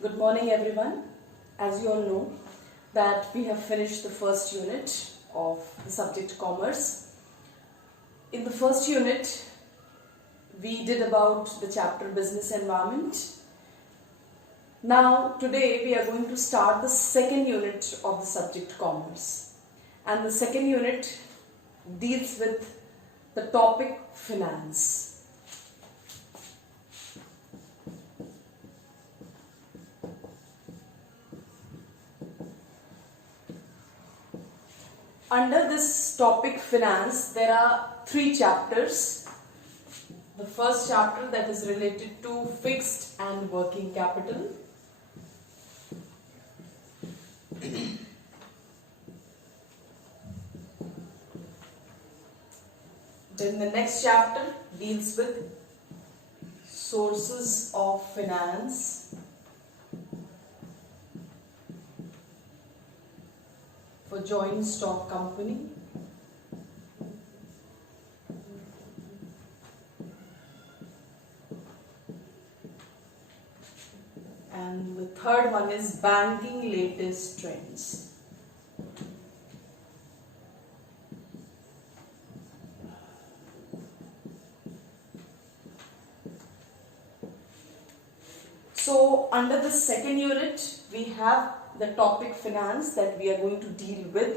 Good morning everyone. As you all know that we have finished the first unit of the subject commerce. In the first unit we did about the chapter business environment. Now today we are going to start the second unit of the subject commerce, and the second unit deals with the topic finance. Under this topic finance, there are three chapters. The first chapter that is related to fixed and working capital. Then the next chapter deals with sources of finance for joint stock company. And the third one is banking latest trends. So under the second unit we have the topic finance that we are going to deal with,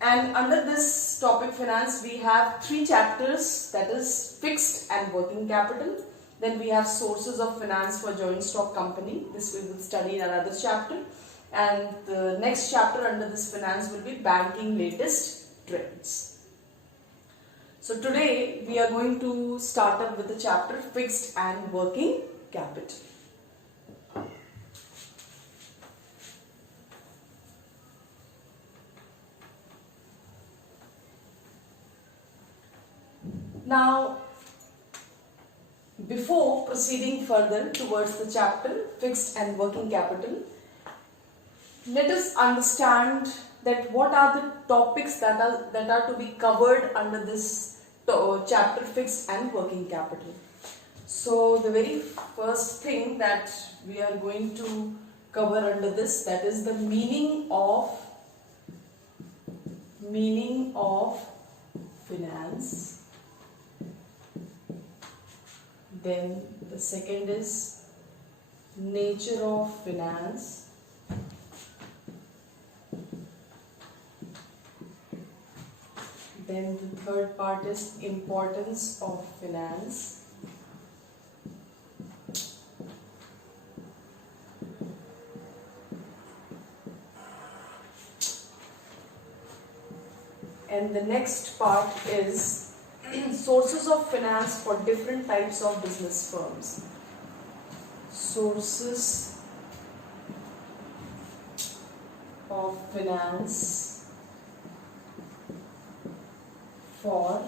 and under this topic finance we have three chapters, that is fixed and working capital. Then we have sources of finance for joint stock company. This we will study in another chapter, and the next chapter under this finance will be banking latest trends. So today we are going to start up with the chapter fixed and working capital. Now, before proceeding further towards the chapter fixed and working capital, let us understand that what are the topics that are to be covered under this chapter fixed and working capital. So the very first thing that we are going to cover under this, that is the meaning of finance. Then the second is nature of finance. Then the third part is importance of finance. And the next part is sources of finance for different types of business firms. Sources of finance for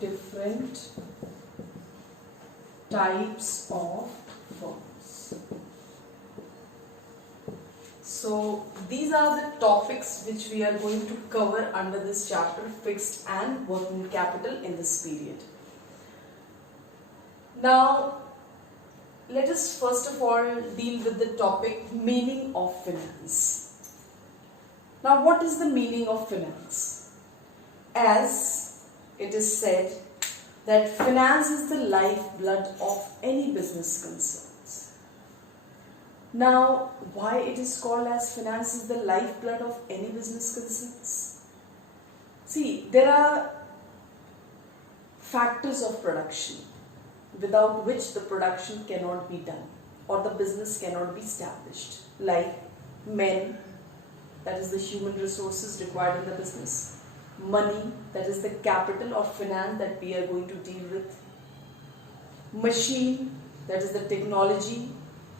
different types of firms. So these are the topics which we are going to cover under this chapter fixed and working capital in this period. Now let us first of all deal with the topic meaning of finance. Now what is the meaning of finance? As it is said that finance is the lifeblood of any business concern. Now, why it is called as finance is the lifeblood of any business concerns? See, there are factors of production without which the production cannot be done or the business cannot be established, like men, that is the human resources required in the business, money, that is the capital or finance that we are going to deal with, machine, that is the technology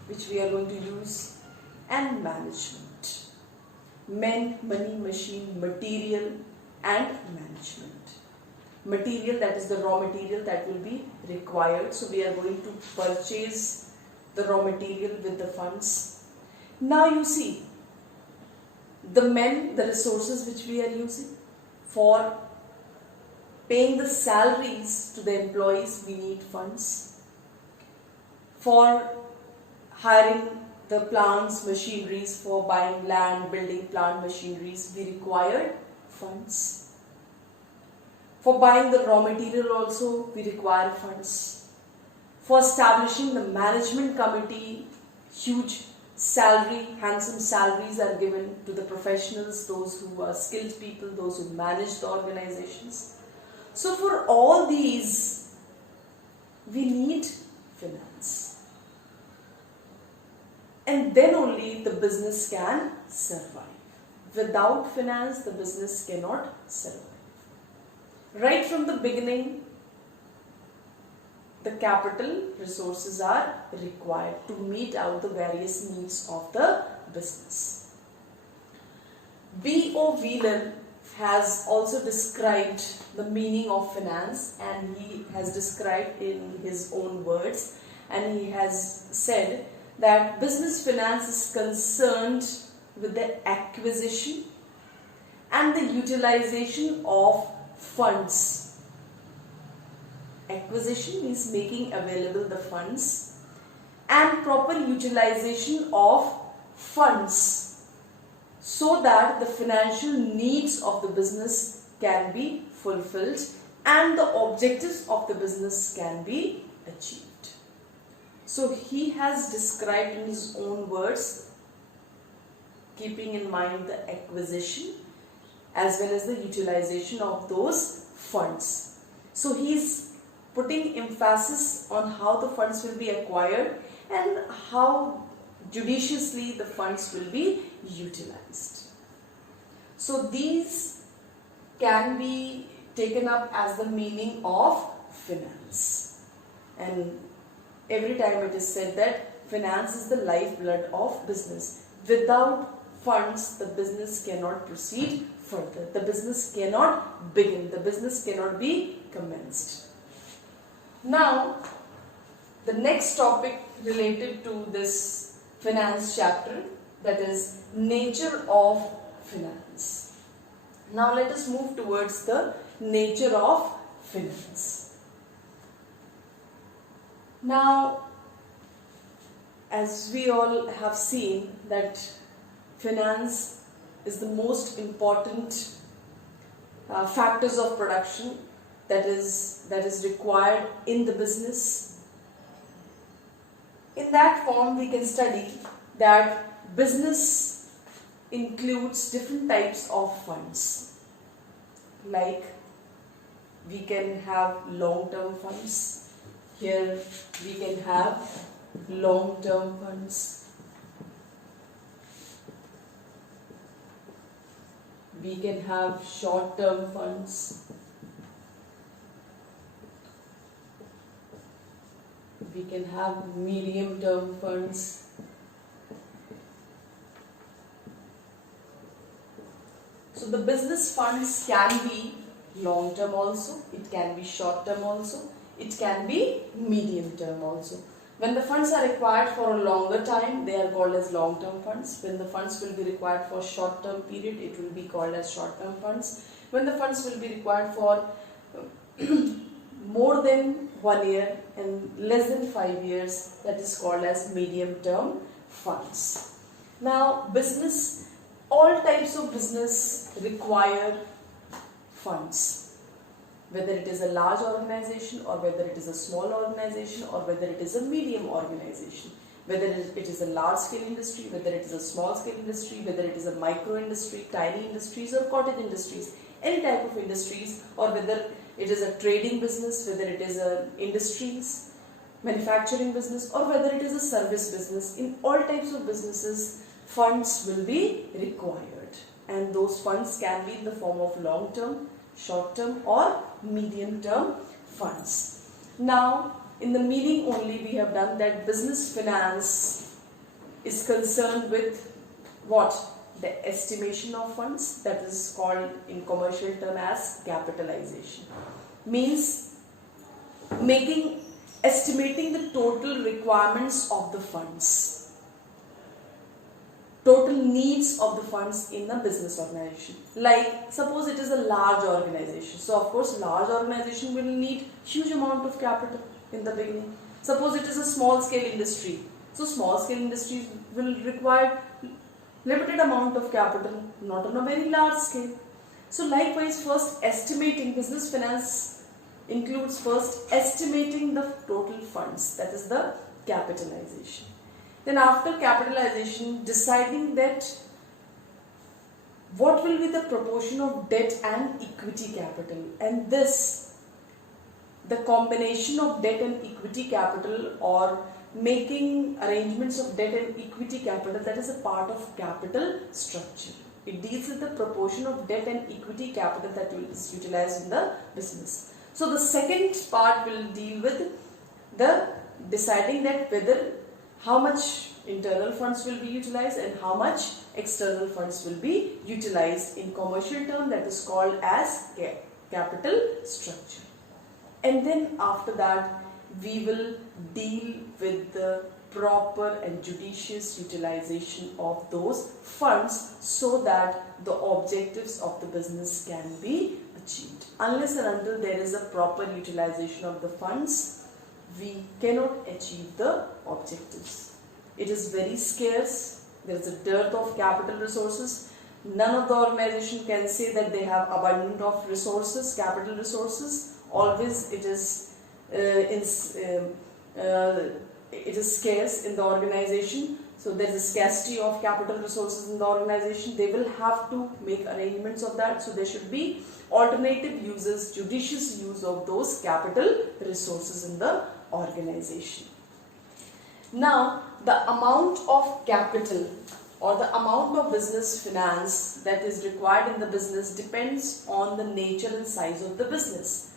which we are going to use, and management. Men, money, machine, material and management. Material, that is the raw material that will be required. So we are going to purchase the raw material with the funds. Now you see, the men, the resources which we are using for paying the salaries to the employees, we need funds. for hiring the plants, machineries, for buying land, building plant machineries, we required funds. For buying the raw material also, we require funds. For establishing the management committee, huge salary, handsome salaries are given to the professionals, those who are skilled people, those who manage the organizations. So for all these, we need finance. And then only the business can survive. Without finance, the business cannot survive. Right from the beginning, the capital resources are required to meet out the various needs of the business. B.O. Wheeler has also described the meaning of finance, and he has described in his own words, and he has said that business finance is concerned with the acquisition and the utilization of funds. Acquisition means making available the funds, and proper utilization of funds so that the financial needs of the business can be fulfilled and the objectives of the business can be achieved. So he has described in his own words, keeping in mind the acquisition as well as the utilization of those funds. So he's putting emphasis on how the funds will be acquired and how judiciously the funds will be utilized. So these can be taken up as the meaning of finance. And every time it is said that finance is the lifeblood of business. Without funds, the business cannot proceed further. The business cannot begin. The business cannot be commenced. Now, the next topic related to this finance chapter, that is nature of finance. Now let us move towards the nature of finance. Now, as we all have seen that finance is the most important factors of production that is required in the business. In that form, we can study that business includes different types of funds. Like we can have long-term funds. Here we can have long-term funds. We can have short-term funds. We can have medium-term funds. So the business funds can be long-term also, it can be short-term also, it can be medium-term also. When the funds are required for a longer time, they are called as long-term funds. When the funds will be required for short-term period, it will be called as short-term funds. When the funds will be required for more than 1 year and less than 5 years, that is called as medium-term funds. Now, business, all types of business require funds. Whether it is a large organization or whether it is a small organization or whether it is a medium organization, whether it is a large scale industry, whether it is a small scale industry, whether it is a micro industry, tiny industries or cottage industries, any type of industries, or whether it is a trading business, whether it is a industries, manufacturing business, or whether it is a service business, in all types of businesses, funds will be required. And those funds can be in the form of long-term, short-term or medium-term funds. Now, in the meaning only we have done that business finance is concerned with what? The estimation of funds, that is called in commercial term as capitalization. Means estimating the total requirements of the funds, total needs of the funds in a business organization. Like suppose it is a large organization. So of course large organization will need huge amount of capital. in the beginning. Suppose it is a small scale industry. So small scale industries will require limited amount of capital, not on a very large scale. So likewise, first estimating, business finance includes first estimating the total funds, that is the capitalization. Then after capitalization, deciding that what will be the proportion of debt and equity capital, and this, the combination of debt and equity capital or making arrangements of debt and equity capital, that is a part of capital structure. It deals with the proportion of debt and equity capital that is utilized in the business. So the second part will deal with the deciding that whether how much internal funds will be utilized and how much external funds will be utilized. In commercial term, that is called as capital structure. And then after that, we will deal with the proper and judicious utilization of those funds so that the objectives of the business can be achieved. Unless and until there is a proper utilization of the funds, we cannot achieve the objectives. It is very scarce. There is a dearth of capital resources. None of the organization can say that they have abundant of resources, capital resources. Always it is scarce in the organization. So there is a scarcity of capital resources in the organization. They will have to make arrangements of that. So there should be alternative uses, judicious use of those capital resources in the organization. Now, the amount of capital or the amount of business finance that is required in the business depends on the nature and size of the business.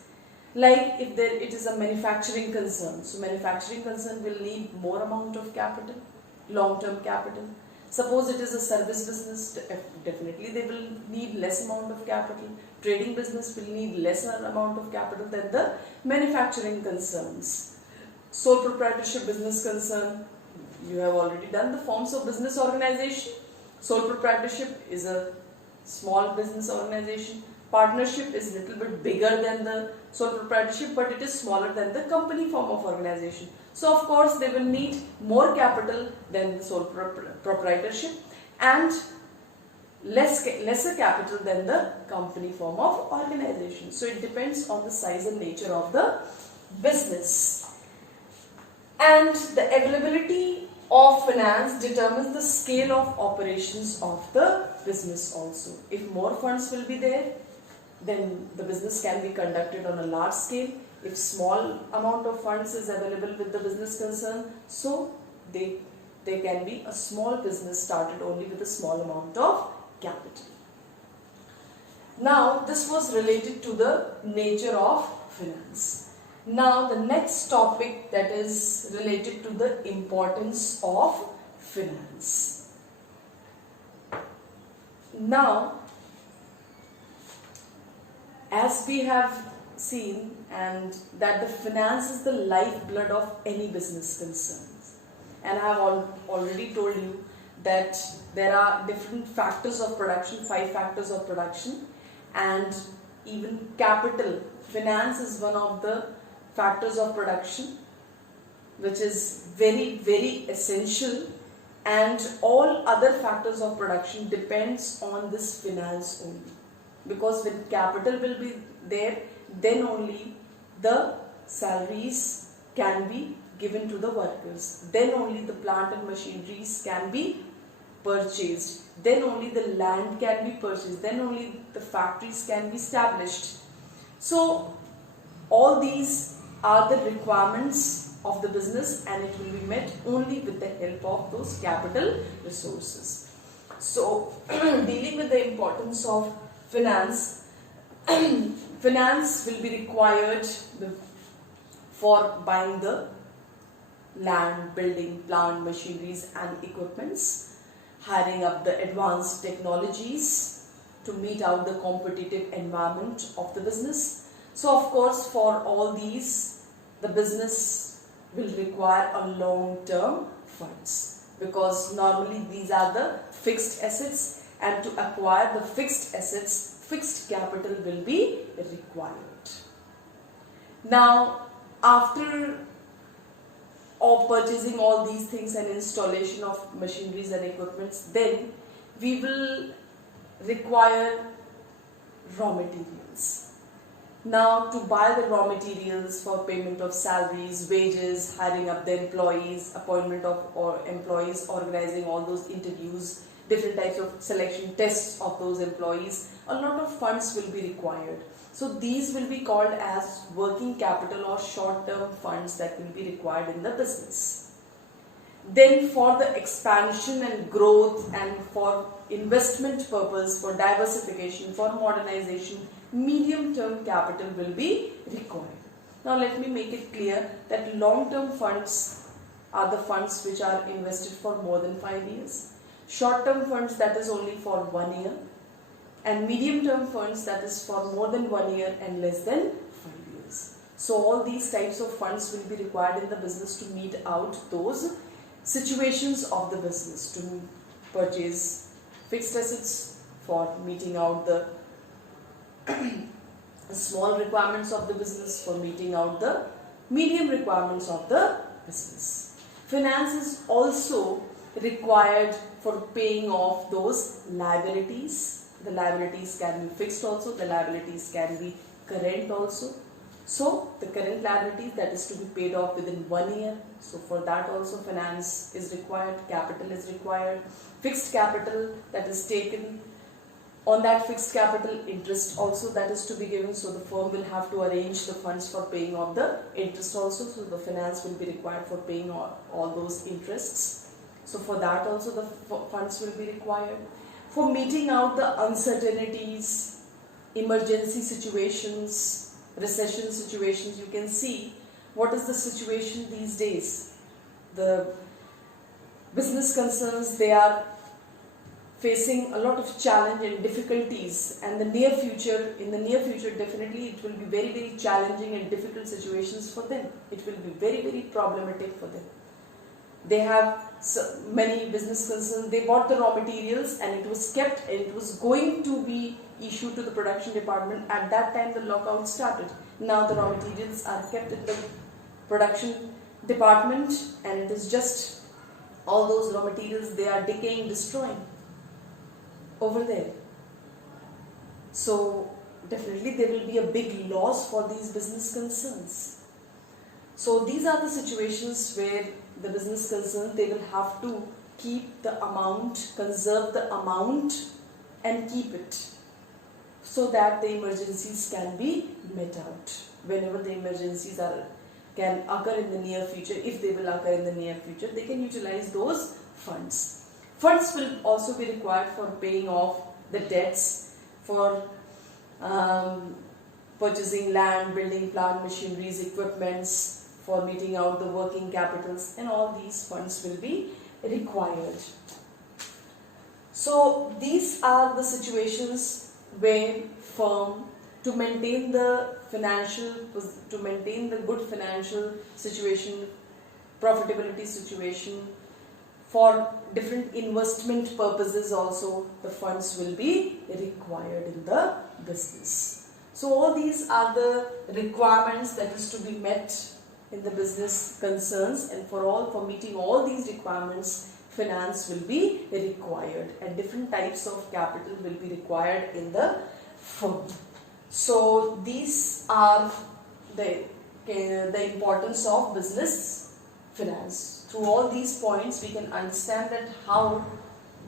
Like if it is a manufacturing concern, so manufacturing concern will need more amount of capital, long-term capital. Suppose it is a service business, definitely they will need less amount of capital. Trading business will need lesser amount of capital than the manufacturing concerns. Sole proprietorship business concern, you have already done the forms of business organization. Sole proprietorship is a small business organization. Partnership is little bit bigger than the sole proprietorship, but it is smaller than the company form of organization. So of course they will need more capital than the sole proprietorship and lesser capital than the company form of organization. So it depends on the size and nature of the business. And the availability of finance determines the scale of operations of the business also. If more funds will be there, then the business can be conducted on a large scale. If small amount of funds is available with the business concern, so there can be a small business started only with a small amount of capital. Now this was related to the nature of finance. Now the next topic that is related to the importance of finance. Now, as we have seen and that the finance is the lifeblood of any business concerns, and I have already told you that there are different factors of production, 5 factors of production, and even capital. Finance is one of the factors of production which is very, very essential, and all other factors of production depends on this finance only. Because when capital will be there, then only the salaries can be given to the workers. Then only the plant and machineries can be purchased. Then only the land can be purchased. Then only the factories can be established. So all these are the requirements of the business, and it will be met only with the help of those capital resources. So dealing with the importance of finance, finance will be required for buying the land, building, plant, machineries and equipments, hiring up the advanced technologies to meet out the competitive environment of the business. So of course for all these the business will require a long-term funds, because normally these are the fixed assets, and to acquire the fixed assets, fixed capital will be required. Now after purchasing all these things and installation of machineries and equipments, then we will require raw materials. Now, to buy the raw materials for payment of salaries, wages, hiring up the employees, appointment of employees, organizing all those interviews, different types of selection tests of those employees, a lot of funds will be required. So these will be called as working capital or short-term funds that will be required in the business. Then for the expansion and growth and for investment purpose, for diversification, for modernization, medium-term capital will be required. Now let me make it clear that long-term funds are the funds which are invested for more than 5 years. Short-term funds, that is only for 1 year, and medium-term funds, that is for more than 1 year and less than 5 years. So all these types of funds will be required in the business to meet out those situations of the business, to purchase fixed assets, for meeting out the small requirements of the business, for meeting out the medium requirements of the business. Finance is also required for paying off those liabilities. The liabilities can be fixed also, the liabilities can be current also. So the current liabilities, that is to be paid off within 1 year. So for that also finance is required, capital is required. Fixed capital, that is taken on that fixed capital, interest also that is to be given. So the firm will have to arrange the funds for paying off the interest also. So the finance will be required for paying all those interests. So for that also the funds will be required. For meeting out the uncertainties, emergency situations, recession situations, you can see what is the situation these days. The business concerns, they are facing a lot of challenge and difficulties, and in the near future definitely it will be very, very challenging and difficult situations for them. It will be very, very problematic for them. They have so many business concerns. They bought the raw materials and it was kept and it was going to be issued to the production department. At that time the lockout started. Now the raw materials are kept in the production department and it is just all those raw materials, they are decaying, destroying over there. So definitely there will be a big loss for these business concerns. So these are the situations where the business concerned, they will have to keep the amount, conserve the amount and keep it so that the emergencies can be met out. Whenever the emergencies can occur in the near future, if they will occur in the near future, they can utilize those funds. Funds will also be required for paying off the debts, for purchasing land, building plant, machineries, equipments, for meeting out the working capitals, and all these funds will be required. So these are the situations where firm, to maintain the good financial situation, profitability situation, for different investment purposes also the funds will be required in the business. So all these are the requirements that is to be met in the business concerns, and for meeting all these requirements, finance will be required and different types of capital will be required in the firm. So these are the importance of business finance. Through all these points we can understand that how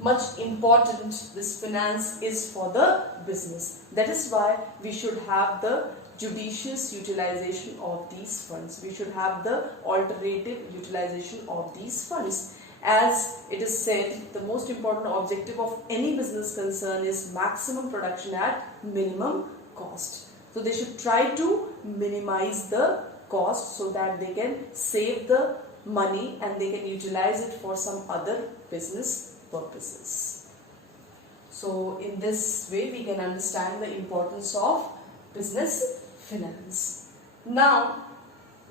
much important this finance is for the business. That is why we should have the judicious utilization of these funds. We should have the alternative utilization of these funds. As it is said, the most important objective of any business concern is maximum production at minimum cost. So they should try to minimize the cost so that they can save the money and they can utilize it for some other business purposes. So in this way we can understand the importance of business finance. Now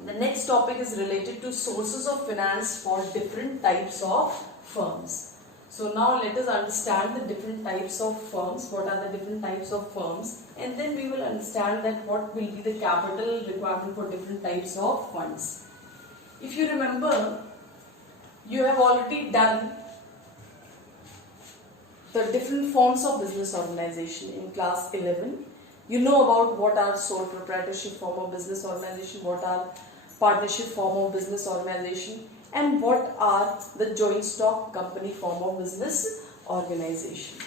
the next topic is related to sources of finance for different types of firms. So now let us understand the different types of firms, what are the different types of firms, and then we will understand that what will be the capital requirement for different types of funds. If you remember, you have already done the different forms of business organization in class 11. You know about what are sole proprietorship form of business organization, what are partnership form of business organization, and what are the joint stock company form of business organization.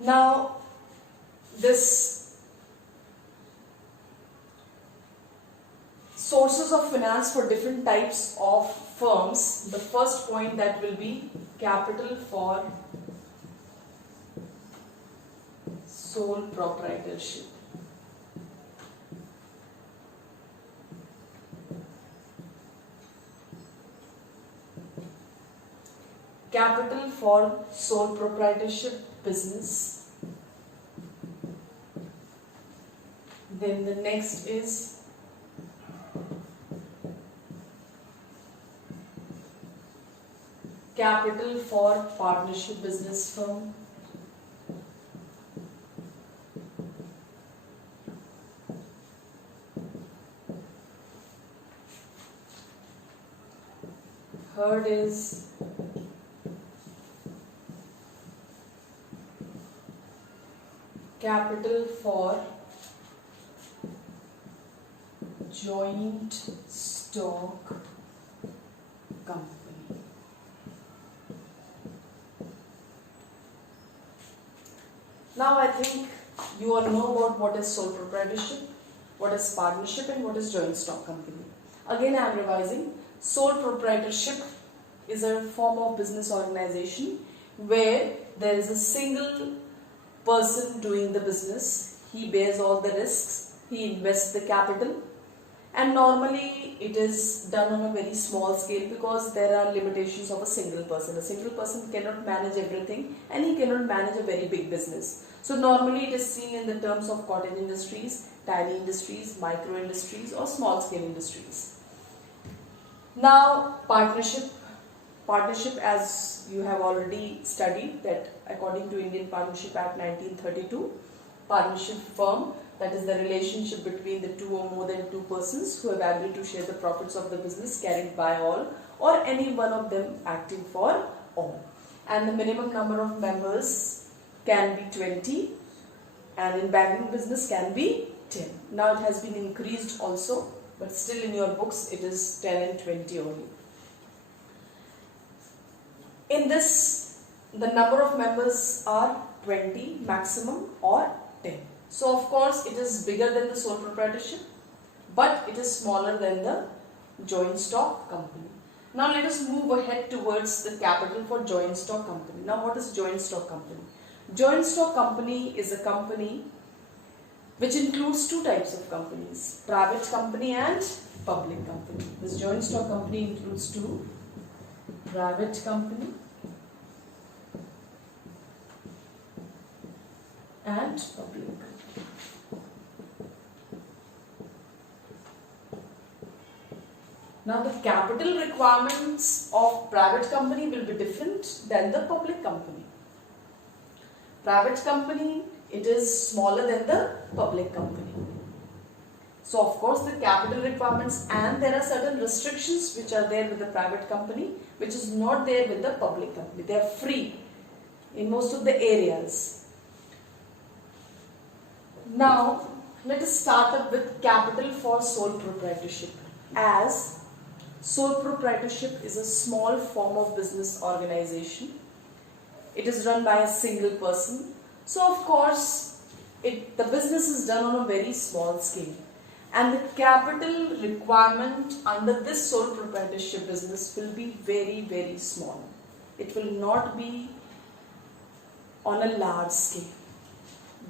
Now, this sources of finance for different types of firms, the first point that will be capital for sole proprietorship. Capital for sole proprietorship business. Then the next is capital for partnership business firm. Third is capital for joint stock company. Now I think you all know about what is sole proprietorship, what is partnership, and what is joint stock company. Again I am revising. Sole proprietorship is a form of business organization where there is a single person doing the business. He bears all the risks, he invests the capital, and normally it is done on a very small scale because there are limitations of a single person. A single person cannot manage everything and he cannot manage a very big business. So normally it is seen in the terms of cottage industries, tiny industries, micro industries, or small scale industries. Now partnership, as you have already studied that according to Indian Partnership Act 1932, partnership firm, that is the relationship between the two or more than two persons who have agreed to share the profits of the business carried by all or any one of them acting for all. And the minimum number of members can be 20 and in banking business can be 10. Now it has been increased also, but still in your books it is 10 and 20 only. In this, the number of members are 20 maximum or 10. So of course it is bigger than the sole proprietorship, but it is smaller than the joint stock company. Now let us move ahead towards the capital for joint stock company. Now what is joint stock company? Joint stock company is a company which includes two types of companies, private company and public company. This joint stock company includes two, private company and public company. Now the capital requirements of private company will be different than the public company. Private company, it is smaller than the public company. So of course the capital requirements, and there are certain restrictions which are there with the private company which is not there with the public company. They are free in most of the areas. Now let us start up with capital for sole proprietorship. As sole proprietorship is a small form of business organization. It is run by a single person. So of course, the business is done on a very small scale. And the capital requirement under this sole proprietorship business will be very, very small. It will not be on a large scale.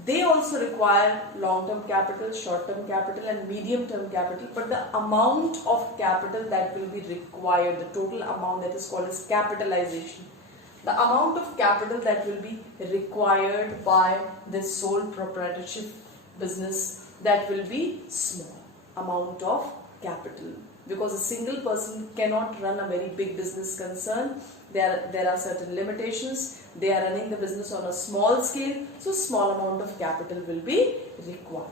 They also require long-term capital, short-term capital and medium-term capital, but the amount of capital that will be required, the total amount that is called as capitalization, the amount of capital that will be required by this sole proprietorship business, that will be small amount of capital because a single person cannot run a very big business concern. There are certain limitations. They are running the business on a small scale, so small amount of capital will be required.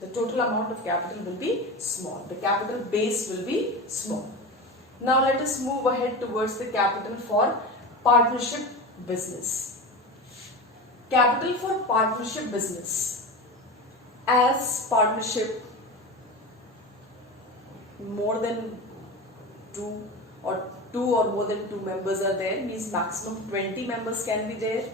The total amount of capital will be small. The capital base will be small. Now let us move ahead towards the capital for partnership business. Capital for partnership business. As partnership more than two or more than two members are there, means maximum 20 members can be there,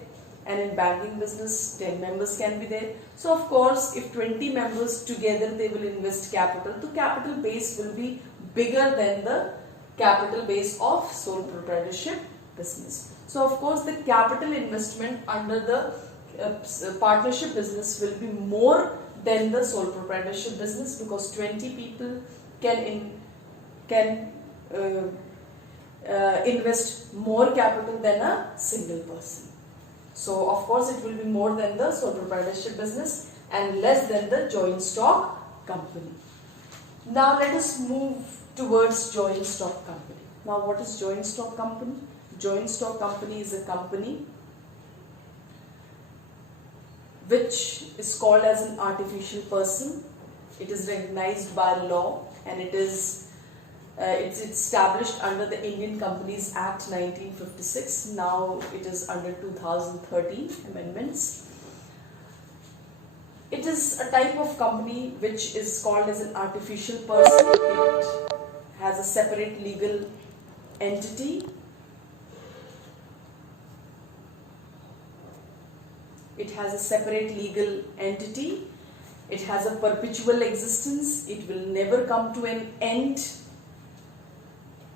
and in banking business 10 members can be there. So of course, if 20 members together they will invest capital, the capital base will be bigger than the capital base of sole proprietorship business. So of course, the capital investment under the partnership business will be more than the sole proprietorship business, because 20 people can invest more capital than a single person. So of course, it will be more than the sole proprietorship business and less than the joint stock company. Now let us move towards joint stock company. Now what is joint stock company? Joint stock company is a company which is called as an artificial person. It is recognized by law, and it's established under the Indian Companies Act 1956. Now it is under 2013 amendments. It is a type of company which is called as an artificial person. It has a separate legal entity. It has a separate legal entity. It has a perpetual existence. It will never come to an end.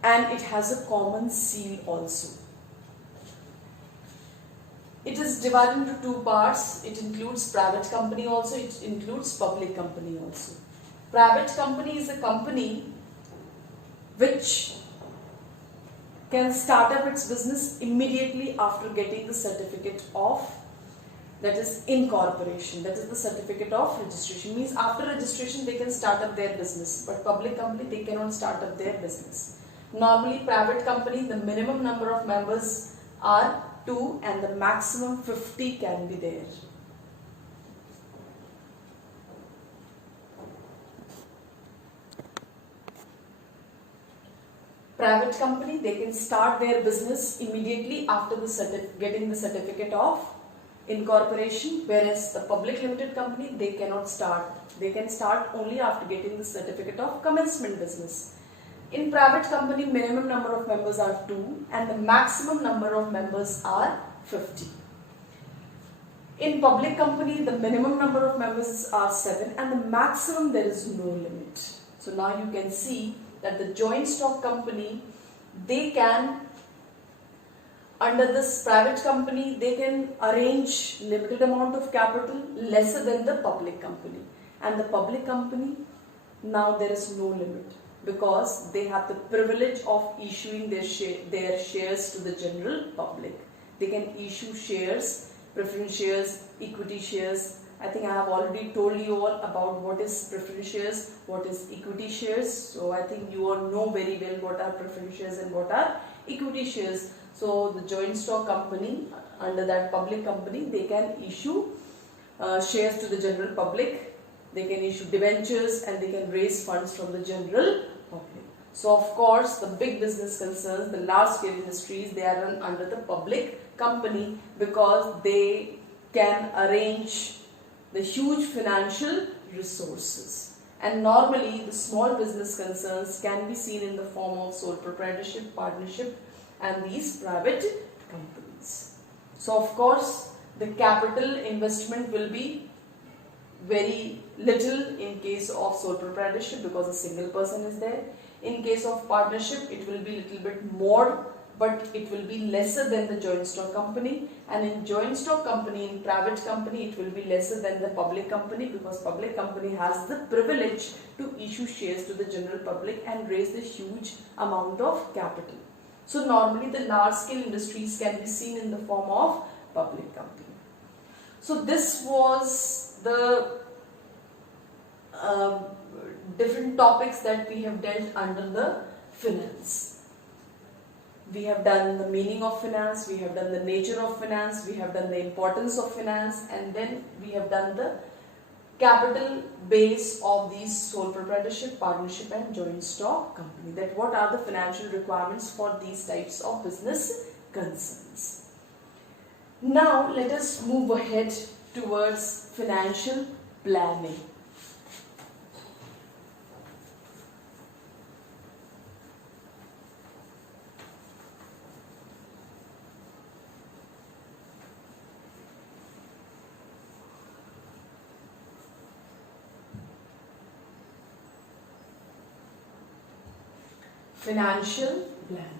And it has a common seal also. It is divided into two parts. It includes private company also. It includes public company also. Private company is a company which can start up its business immediately after getting the certificate of, that is, incorporation. That is the certificate of registration. Means after registration they can start up their business. But public company, they cannot start up their business. Normally private company, the minimum number of members are 2 and the maximum 50 can be there. Private company, they can start their business immediately after getting the certificate of incorporation, whereas the public limited company, they cannot start. They can start only after getting the certificate of commencement business. In private company, minimum number of members are 2 and the maximum number of members are 50. In public company, the minimum number of members are 7 and the maximum, there is no limit. So now you can see that the joint stock company, they can, under this private company, they can arrange limited amount of capital lesser than the public company. And the public company, now there is no limit, because they have the privilege of issuing their shares to the general public. They can issue shares, preference shares, equity shares. I think I have already told you all about what is preference shares, what is equity shares. So I think you all know very well what are preference shares and what are equity shares. So the joint stock company, under that public company, they can issue shares to the general public. They can issue debentures and they can raise funds from the general public. So of course, the big business concerns, the large scale industries, they are run under the public company because they can arrange the huge financial resources. And normally the small business concerns can be seen in the form of sole proprietorship, partnership and these private companies. So of course, the capital investment will be very little in case of sole proprietorship because a single person is there. In case of partnership, it will be little bit more, but it will be lesser than the joint stock company. And in joint stock company, in private company, it will be lesser than the public company because public company has the privilege to issue shares to the general public and raise the huge amount of capital. So normally the large scale industries can be seen in the form of public company. So this was the different topics that we have dealt under the finance. We have done the meaning of finance, we have done the nature of finance, we have done the importance of finance, and then we have done the capital base of these sole proprietorship, partnership and joint stock company. That what are the financial requirements for these types of business concerns. Now let us move ahead towards financial planning. Financial planning.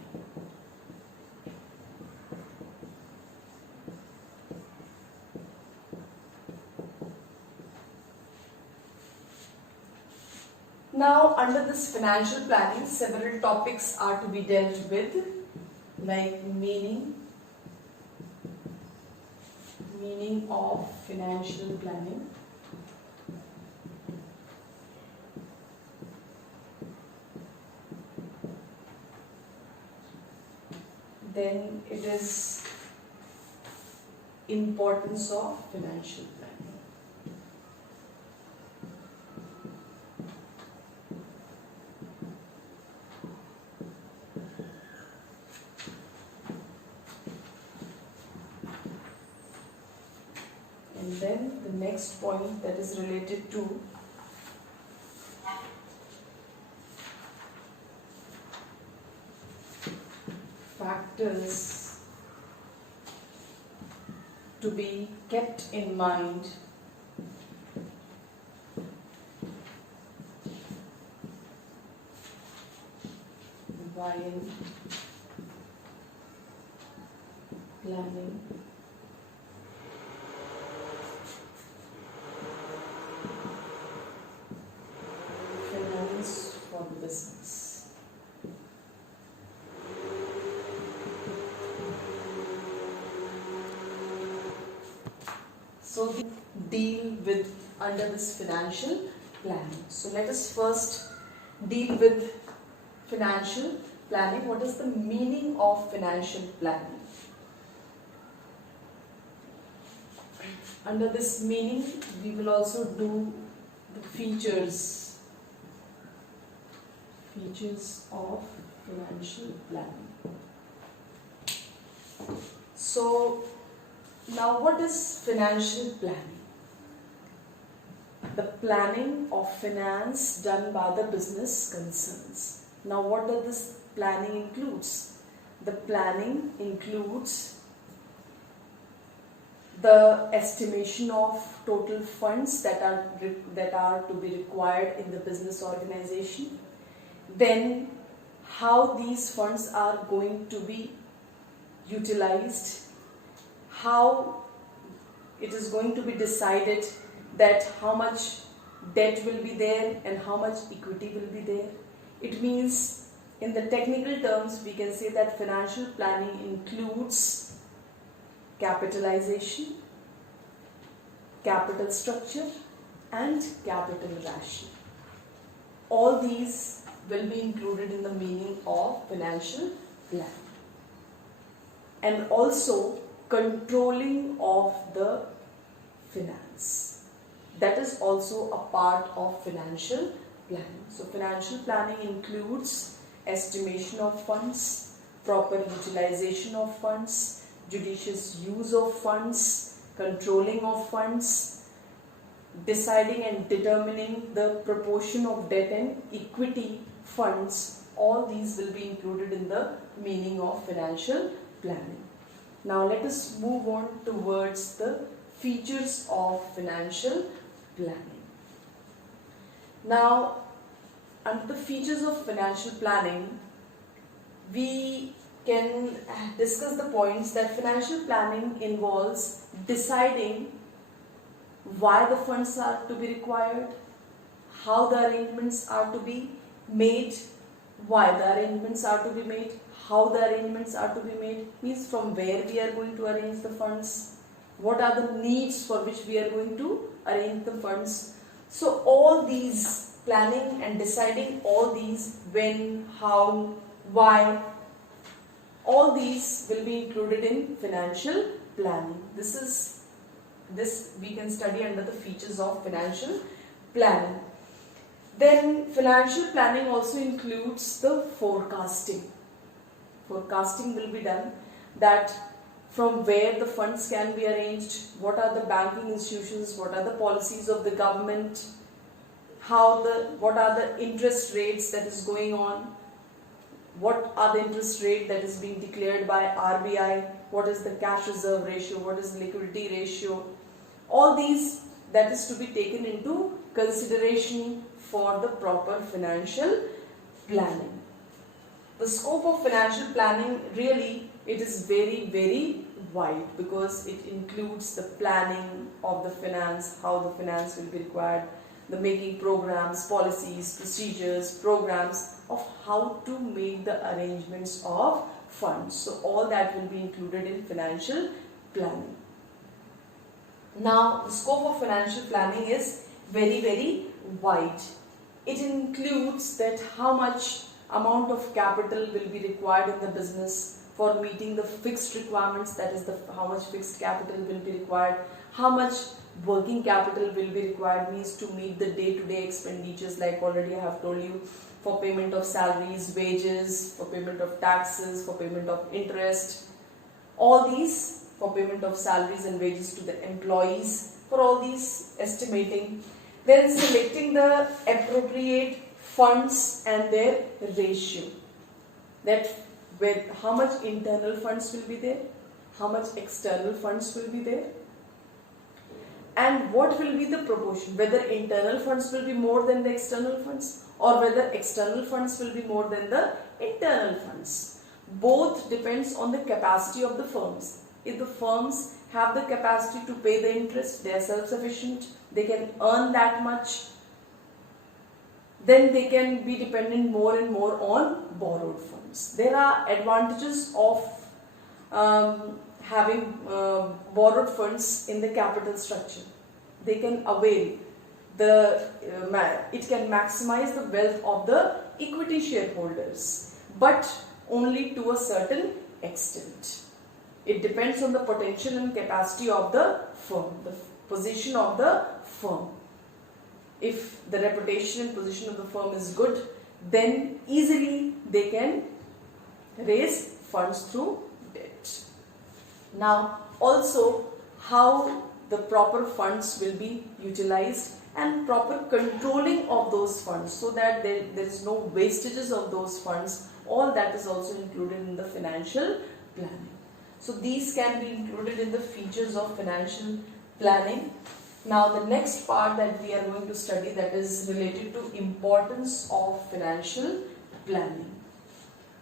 Now, under this financial planning, several topics are to be dealt with, like meaning of financial planning. Then it is importance of financial planning. And then the next point that is related to factors to be kept in mind while planning finance for the business. So we deal with under this financial planning. So let us first deal with financial planning. What is the meaning of financial planning? Under this meaning, we will also do the features of financial planning. So now what is financial planning? The planning of finance done by the business concerns. Now what does this planning includes? The planning includes the estimation of total funds that are to be required in the business organization. Then how these funds are going to be utilized, how it is going to be decided that how much debt will be there and how much equity will be there. It means, in the technical terms, we can say that financial planning includes capitalization, capital structure and capital ration. All these will be included in the meaning of financial planning. And also controlling of the finance. That is also a part of financial planning. So financial planning includes estimation of funds, proper utilization of funds, judicious use of funds, controlling of funds, deciding and determining the proportion of debt and equity funds. All these will be included in the meaning of financial planning. Now let us move on towards the features of financial planning. Now, under the features of financial planning, we can discuss the points that financial planning involves deciding why the funds are to be required, how the arrangements are to be made, why the arrangements are to be made, how the arrangements are to be made, means from where we are going to arrange the funds, what are the needs for which we are going to arrange the funds. So all these planning and deciding all these, when, how, why, all these will be included in financial planning. This we can study under the features of financial planning. Then financial planning also includes the forecasting. Forecasting will be done, that from where the funds can be arranged, what are the banking institutions, what are the policies of the government, what are the interest rates that is going on, what are the interest rate that is being declared by RBI, what is the cash reserve ratio, what is the liquidity ratio. All these that is to be taken into consideration for the proper financial planning. The scope of financial planning, really it is very, very wide, because it includes the planning of the finance, how the finance will be required, the making programs, policies, procedures, programs of how to make the arrangements of funds. So all that will be included in financial planning. Now the scope of financial planning is very, very wide. It includes that how much amount of capital will be required in the business for meeting the fixed requirements, that is how much fixed capital will be required, how much working capital will be required, means to meet the day-to-day expenditures, like already I have told you, for payment of salaries, wages, for payment of taxes, for payment of interest, all these, for payment of salaries and wages to the employees, for all these estimating. Then selecting the appropriate funds and their ratio, that with how much internal funds will be there, how much external funds will be there, and what will be the proportion, whether internal funds will be more than the external funds, or whether external funds will be more than the internal funds. Both depends on the capacity of the firms. If the firms have the capacity to pay the interest, they are self-sufficient, they can earn that much, then they can be dependent more and more on borrowed funds. There are advantages of having borrowed funds in the capital structure. They can avail it can maximize the wealth of the equity shareholders, but only to a certain extent. It depends on the potential and capacity of the firm, the position of the firm. If the reputation and position of the firm is good, then easily they can raise funds through debt. Now also how the proper funds will be utilized and proper controlling of those funds, so that there is no wastages of those funds, all that is also included in the financial planning. So these can be included in the features of financial planning. Now the next part that we are going to study, that is related to importance of financial planning.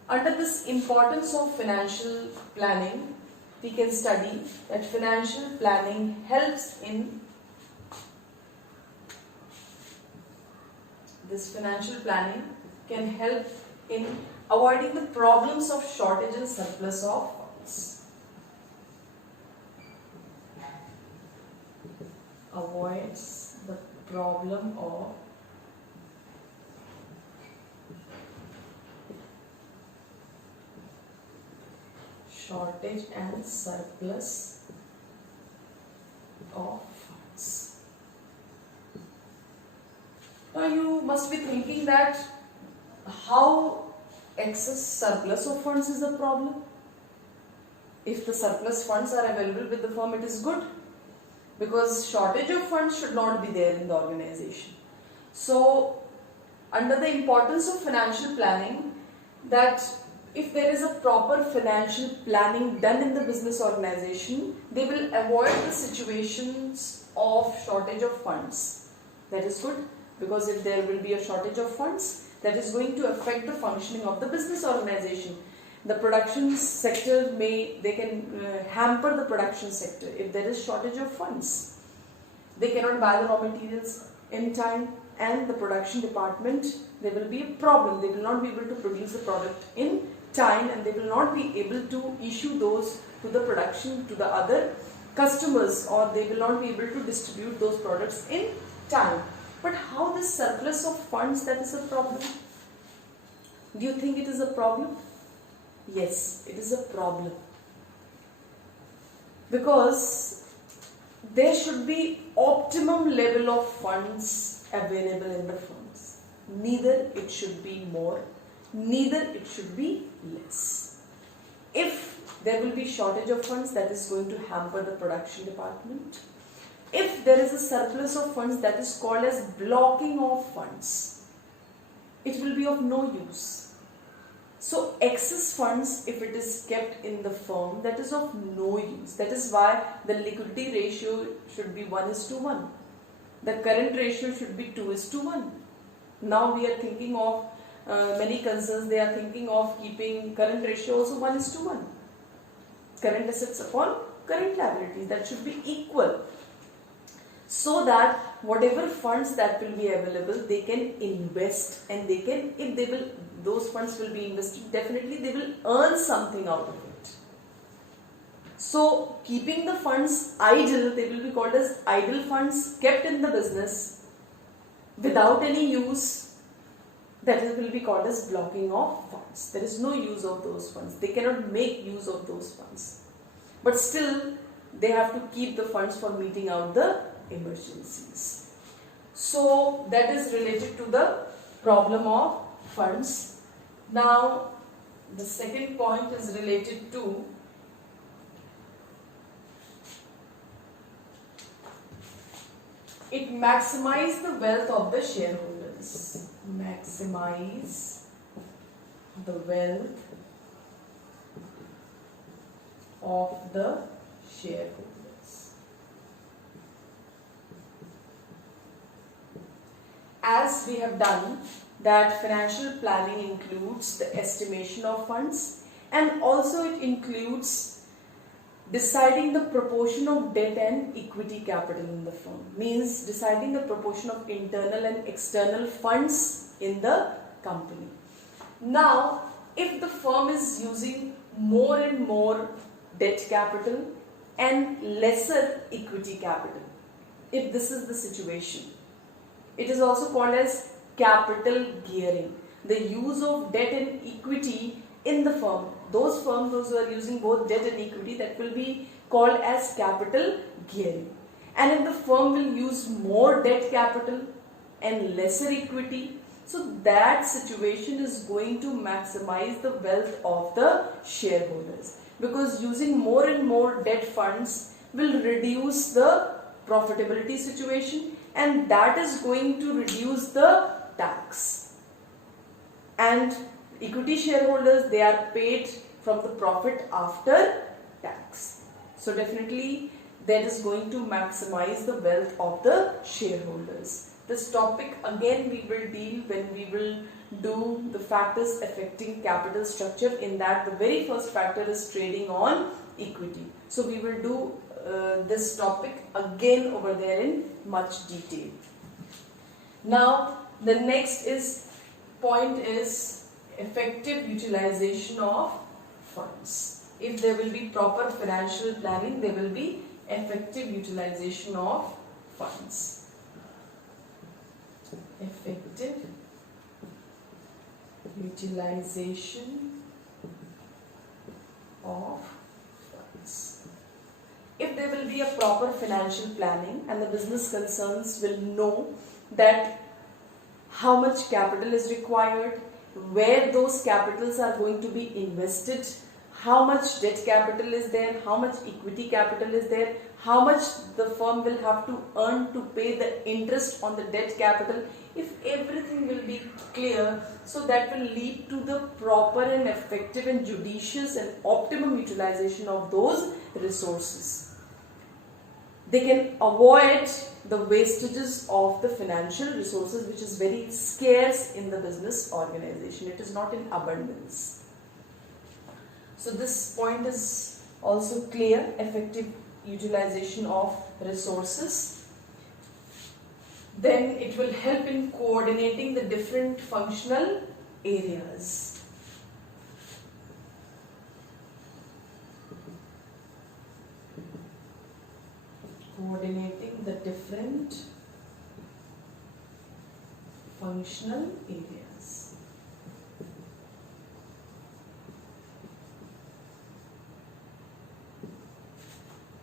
Under this importance of financial planning, we can study that financial planning helps in can help in avoiding the problems of shortage and surplus of funds. Avoids the problem of shortage and surplus of funds. Now you must be thinking that how excess surplus of funds is a problem. If the surplus funds are available with the firm, it is good, because shortage of funds should not be there in the organization. So under the importance of financial planning, that if there is a proper financial planning done in the business organization, they will avoid the situations of shortage of funds. That is good, because if there will be a shortage of funds, that is going to affect the functioning of the business organization. The production sector they can hamper the production sector if there is shortage of funds. They cannot buy the raw materials in time, and the production department, there will be a problem. They will not be able to produce the product in time, and they will not be able to issue those to the production, to the other customers, or they will not be able to distribute those products in time. But how this surplus of funds, that is a problem? Do you think it is a problem? Yes, it is a problem. Because there should be optimum level of funds available in the firms. Neither it should be more, neither it should be less. If there will be shortage of funds, that is going to hamper the production department. If there is a surplus of funds, that is called as blocking of funds. It will be of no use. So excess funds, if it is kept in the firm, that is of no use. That is why the liquidity ratio should be 1:1. The current ratio should be 2:1. Now we are thinking of, many concerns, they are thinking of keeping current ratio also 1:1. Current assets upon current liabilities, that should be equal. So that whatever funds that will be available, they can invest, and they can, if they will, those funds will be invested, definitely they will earn something out of it. So keeping the funds idle, they will be called as idle funds kept in the business without any use, that will be called as blocking of funds. There is no use of those funds. They cannot make use of those funds. But still, they have to keep the funds for meeting out the emergencies. So that is related to the problem of funds. Now, the second point is related to it maximize the wealth of the shareholders. Maximize the wealth of the shareholders. As we have done, that financial planning includes the estimation of funds, and also it includes deciding the proportion of debt and equity capital in the firm. Means deciding the proportion of internal and external funds in the company. Now, if the firm is using more and more debt capital and lesser equity capital, if this is the situation, it is also called as capital gearing. The use of debt and equity in the firm, those firms, those who are using both debt and equity, that will be called as capital gearing. And if the firm will use more debt capital and lesser equity, so that situation is going to maximize the wealth of the shareholders, because using more and more debt funds will reduce the profitability situation, and that is going to reduce the tax. And equity shareholders, they are paid from the profit after tax. So definitely that is going to maximize the wealth of the shareholders. This topic again we will deal when we will do the factors affecting capital structure. In that, the very first factor is trading on equity. So we will do this topic again over there in much detail. Now the next point is effective utilization of funds. If there will be proper financial planning, there will be effective utilization of funds. Effective utilization of funds. If there will be a proper financial planning, and the business concerns will know that how much capital is required, where those capitals are going to be invested, how much debt capital is there, how much equity capital is there, how much the firm will have to earn to pay the interest on the debt capital. If everything will be clear, so that will lead to the proper and effective and judicious and optimum utilization of those resources. They can avoid the wastages of the financial resources, which is very scarce in the business organization. It is not in abundance. So this point is also clear, effective utilization of resources. Then it will help in coordinating the different functional areas. Coordinating the different functional areas.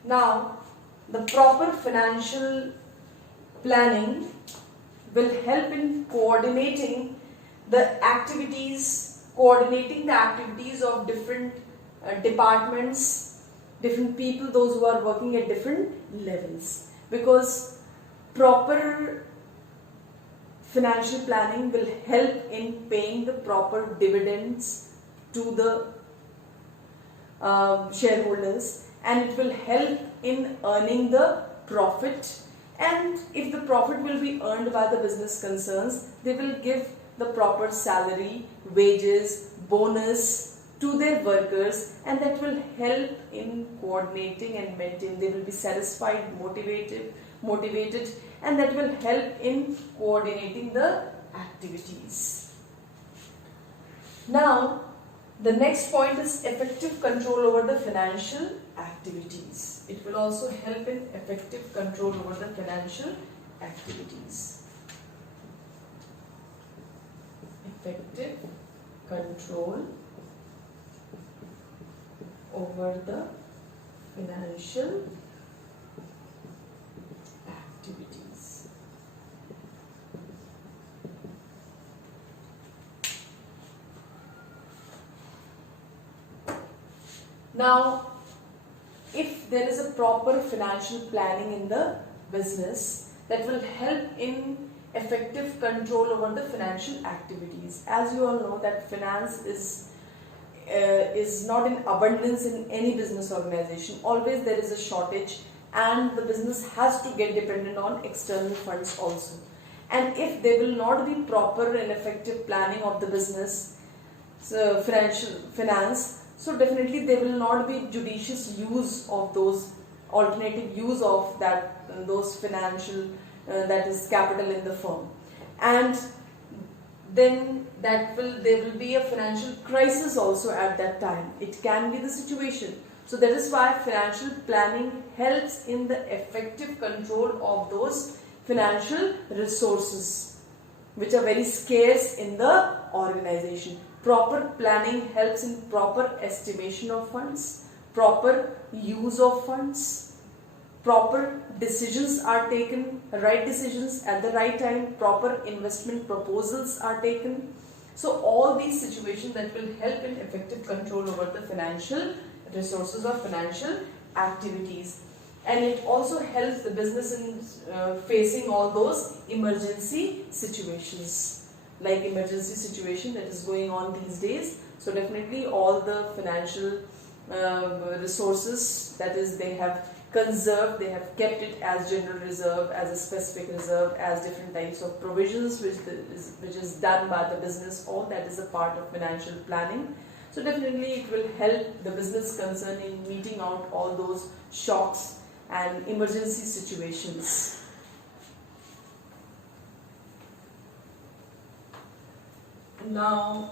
Now, the proper financial planning will help in coordinating the activities of different departments, different people, those who are working at different levels. Because proper financial planning will help in paying the proper dividends to the shareholders, and it will help in earning the profit. And if the profit will be earned by the business concerns, they will give the proper salary, wages, bonus to their workers, and that will help in coordinating and maintaining. They will be satisfied, motivated, and that will help in coordinating the activities. Now, the next point is effective control over the financial activities. It will also help in effective control over the financial activities. Effective control over the financial activities. Now, if there is a proper financial planning in the business, that will help in effective control over the financial activities. As you all know that finance is not in abundance in any business organization. Always there is a shortage, and the business has to get dependent on external funds also. And if there will not be proper and effective planning of the business, so finance, so definitely there will not be judicious use of those alternative use of those financial that is capital in the firm, and then there will be a financial crisis also at that time. It can be the situation. So that is why financial planning helps in the effective control of those financial resources which are very scarce in the organization. Proper planning helps in proper estimation of funds, proper use of funds, proper decisions are taken, right decisions at the right time, proper investment proposals are taken. So all these situations that will help in effective control over the financial resources or financial activities. And it also helps the business in facing all those emergency situations, like emergency situation that is going on these days. So definitely all the financial resources, that is, they have conserved, they have kept it as general reserve, as a specific reserve, as different types of provisions which is done by the business. All that is a part of financial planning. So definitely it will help the business concern in meeting out all those shocks and emergency situations. Now,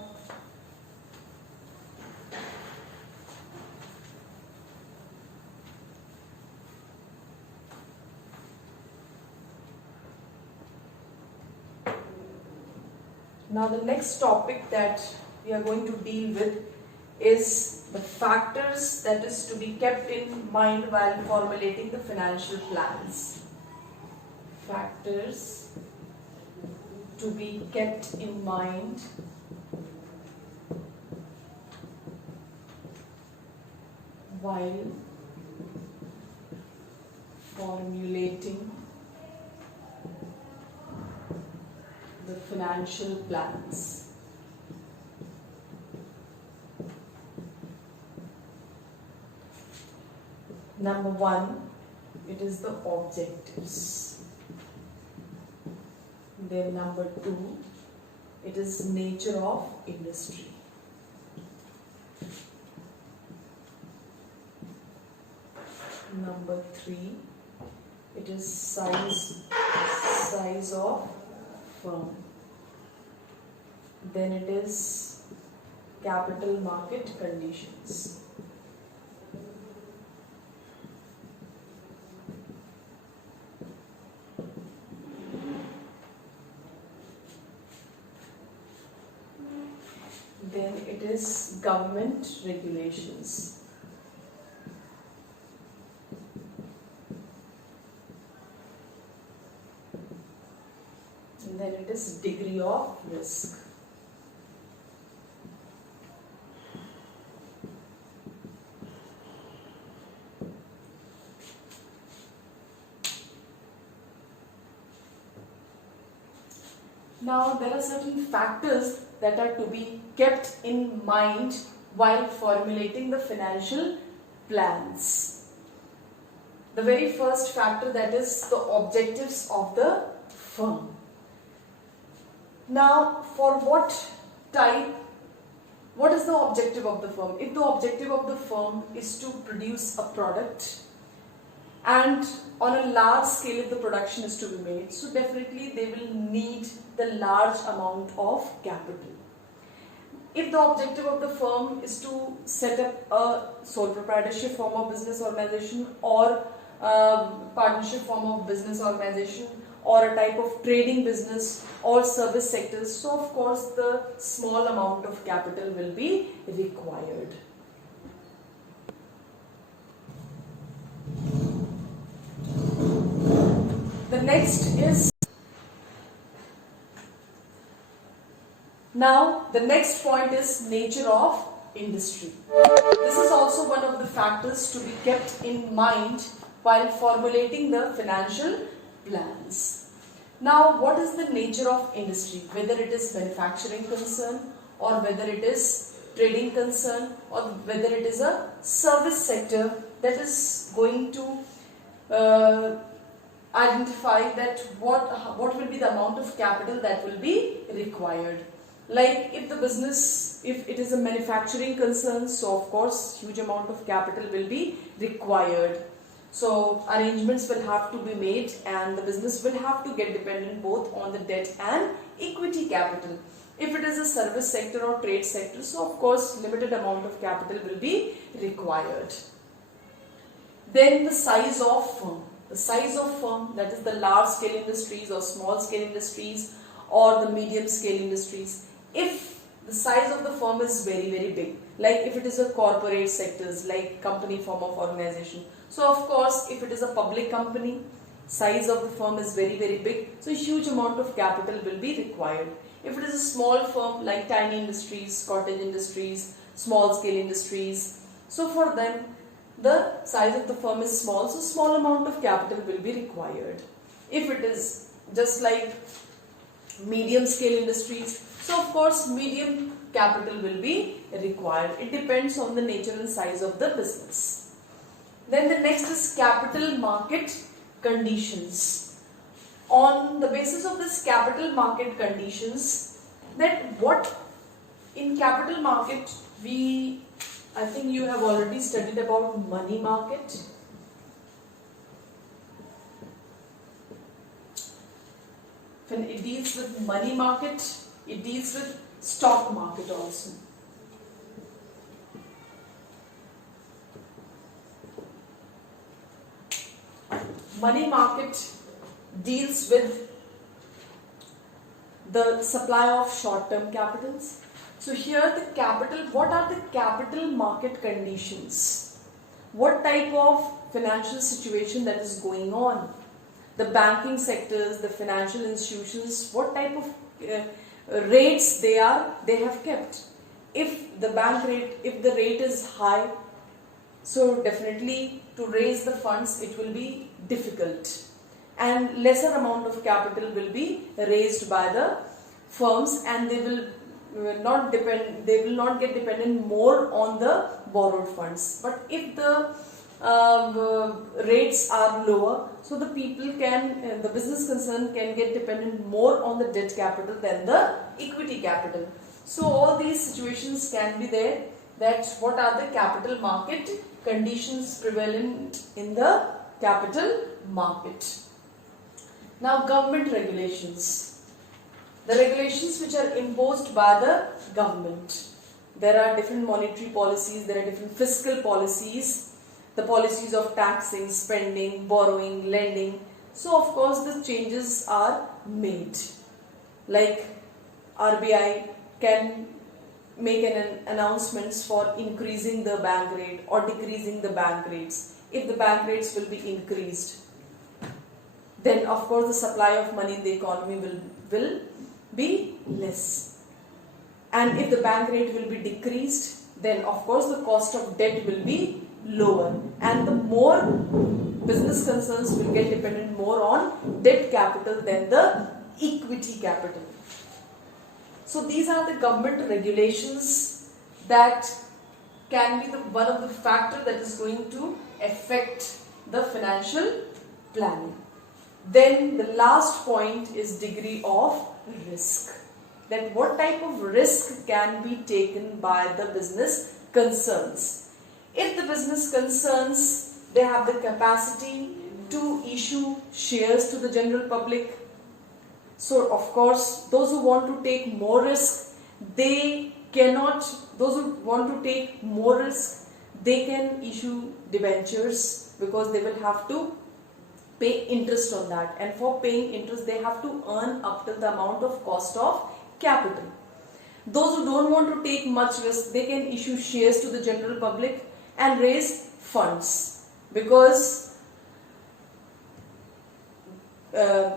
the next topic that we are going to deal with is the factors that is to be kept in mind while formulating the financial plans. Factors to be kept in mind while formulating the financial plans. Number one, it is the objectives. Then number two, it is nature of industry. Number three, it is size of firm. Then it is capital market conditions. is government regulations. And then it is degree of risk. Now there are certain factors that are to be kept in mind while formulating the financial plans. The very first factor, that is the objectives of the firm. Now for what is the objective of the firm? If the objective of the firm is to produce a product, and on a large scale if the production is to be made, so definitely they will need the large amount of capital. If the objective of the firm is to set up a sole proprietorship form of business organization, or partnership form of business organization, or a type of trading business or service sectors, so of course the small amount of capital will be required. The next is, now the next point is nature of industry. This is also one of the factors to be kept in mind while formulating the financial plans. Now what is the nature of industry? Whether it is manufacturing concern, or whether it is trading concern, or whether it is a service sector that is going to identify that what will be the amount of capital that will be required. Like if the business, if it is a manufacturing concern, so of course huge amount of capital will be required. So arrangements will have to be made, and the business will have to get dependent both on the debt and equity capital. If it is a service sector or trade sector, so of course limited amount of capital will be required. Then the size of firm. The size of firm, that is the large scale industries or small scale industries or the medium scale industries. If the size of the firm is very big, like if it is a corporate sectors like company form of organization, so of course if it is a public company, size of the firm is very big, so huge amount of capital will be required. If it is a small firm like tiny industries, cottage industries, small scale industries, so for them the size of the firm is small, so small amount of capital will be required. If it is just like medium scale industries, so of course medium capital will be required. It depends on the nature and size of the business. Then the next is capital market conditions. On the basis of this capital market conditions, that what in capital market I think you have already studied about money market. When it deals with money market, it deals with stock market also. Money market deals with the supply of short-term capitals. So here the capital, what are the capital market conditions? What type of financial situation that is going on? The banking sectors, the financial institutions, what type of rates they have kept. If the bank rate, if the rate is high, so definitely to raise the funds it will be difficult, and lesser amount of capital will be raised by the firms, and they will not get dependent more on the borrowed funds. But if the rates are lower, so the people can, the business concern can get dependent more on the debt capital than the equity capital. So all these situations can be there, that what are the capital market conditions prevalent in the capital market. Now government regulations. The regulations which are imposed by the government. There are different monetary policies, there are different fiscal policies, the policies of taxing, spending, borrowing, lending. So of course the changes are made. Like RBI can make an announcements for increasing the bank rate or decreasing the bank rates. If the bank rates will be increased, then of course the supply of money in the economy will be less. And if the bank rate will be decreased, then of course the cost of debt will be lower, and the more business concerns will get dependent more on debt capital than the equity capital. So these are the government regulations that can be one of the factor that is going to affect the financial planning. Then the last point is degree of risk. That what type of risk can be taken by the business concerns. If the business concerns, they have the capacity to issue shares to the general public. So of course, those who want to take more risk, they cannot, those who want to take more risk, they can issue debentures because they will have to pay interest on that, and for paying interest they have to earn up to the amount of cost of capital. Those who don't want to take much risk, they can issue shares to the general public and raise funds, because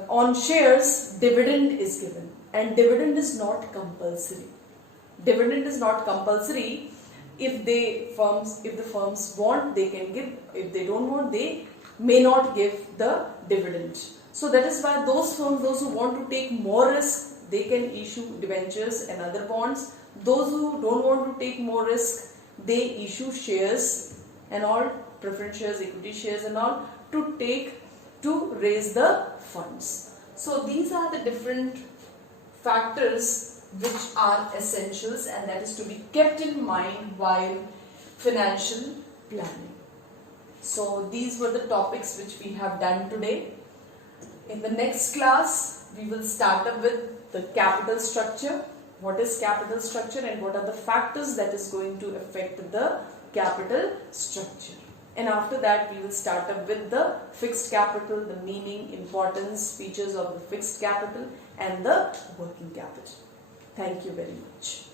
on shares dividend is given, and dividend is not compulsory. Dividend is not compulsory. If the firms want, they can give. If they don't want, they may not give the dividend. So that is why those firms, those who want to take more risk, they can issue debentures and other bonds. Those who don't want to take more risk, they issue shares and all, preference shares, equity shares and all, to raise the funds. So these are the different factors which are essentials, and that is to be kept in mind while financial planning. So these were the topics which we have done today. In the next class, we will start up with the capital structure. What is capital structure and what are the factors that is going to affect the capital structure. And after that, we will start up with the fixed capital, the meaning, importance, features of the fixed capital and the working capital. Thank you very much.